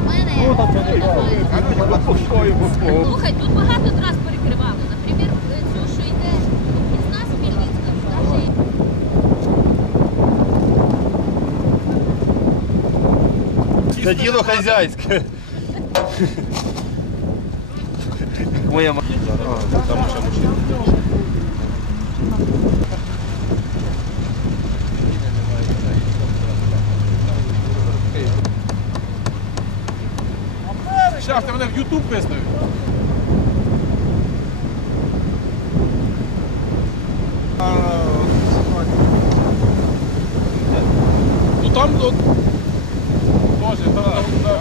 У мене Слухай, тут багато трас перекривали. Наприклад, цю, що йде із нас Хмельницька, навіть Це діло хазяйське. Моя ма- Там ще машина. Щас, ти мене в Ютуб виставив. Ну там до... Тоже, там, там, да,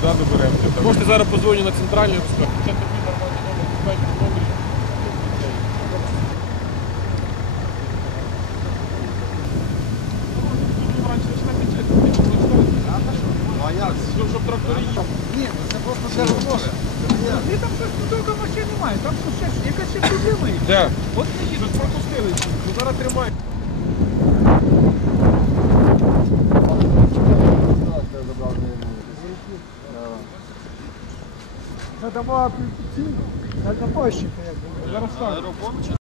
Куди доберемося? е, Можете зараз позвоню на центральний розкажу. Це тобі нормальний номер, дайте номер. Ну, раніше починав підчити, А як? щоб, щоб трактори їхали. Ні, ну це просто для роботи. Ні, там щось довго машин немає, там що ще ж- якась ще проблема є. Де? От ми їдемо. Тут пропустили, ну зараз тримай. Задамо апельсину, дальнобойщика, як би. Зараз ставлю.